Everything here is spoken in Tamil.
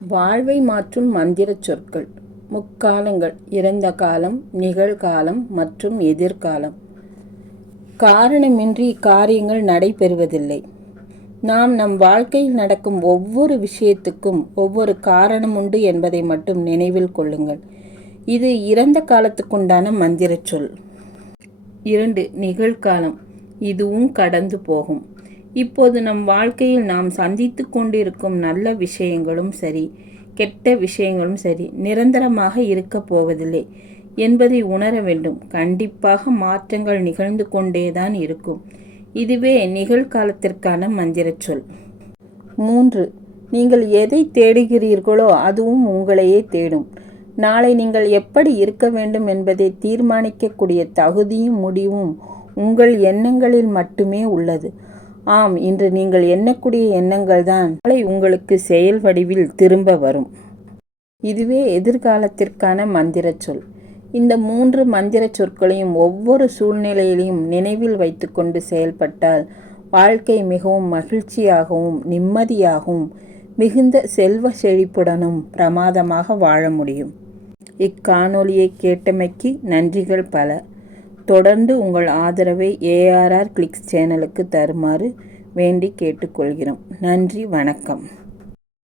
வாழ்வை மாற்றும் மந்திரச் சொற்கள். முக்காலங்கள் இறந்த காலம் நிகழ்காலம் மற்றும் எதிர்காலம். காரணமின்றி காரியங்கள் நடைபெறுவதில்லை. நாம் நம் வாழ்க்கையில் நடக்கும் ஒவ்வொரு விஷயத்துக்கும் ஒவ்வொரு காரணம் உண்டு என்பதை மட்டும் நினைவில் கொள்ளுங்கள். இது இறந்த காலத்துக்குண்டான மந்திரச் சொல். இரண்டு நிகழ்காலம். இதுவும் கடந்து போகும். இப்போது நம் வாழ்க்கையில் நாம் சந்தித்து கொண்டிருக்கும் நல்ல விஷயங்களும் சரி கெட்ட விஷயங்களும் சரி நிரந்தரமாக இருக்கப் போவதில்லை என்பதை உணர வேண்டும். கண்டிப்பாக மாற்றங்கள் நிகழ்ந்து கொண்டேதான் இருக்கும். இதுவே நிகழ்காலத்திற்கான மந்திரச் சொல். மூன்று நீங்கள் எதை தேடுகிறீர்களோ அதுவும் உங்களையே தேடும். நாளை நீங்கள் எப்படி இருக்க வேண்டும் என்பதை தீர்மானிக்கக்கூடிய தகுதியும் முடிவும் உங்கள் எண்ணங்களில் மட்டுமே உள்ளது. ஆம் இன்று நீங்கள் எண்ணக்கூடிய எண்ணங்கள் தான் நாளை உங்களுக்கு செயல் வடிவில் திரும்ப வரும். இதுவே எதிர்காலத்திற்கான மந்திர சொல். இந்த மூன்று மந்திரச் சொற்களையும் ஒவ்வொரு சூழ்நிலையிலையும் நினைவில் வைத்துக்கொண்டு செயல்பட்டால் வாழ்க்கை மிகவும் மகிழ்ச்சியாகவும் நிம்மதியாகவும் மிகுந்த செல்வ செழிப்புடனும் பிரமாதமாக வாழ முடியும். இக்காணொலியை கேட்டமைக்கு நன்றிகள் பல. தொடர்ந்து உங்கள் ஆதரவை ஏஆர்ஆர் கிளிக்ஸ் சேனலுக்கு தருமாறு வேண்டி கேட்டுக்கொள்கிறோம். நன்றி வணக்கம்.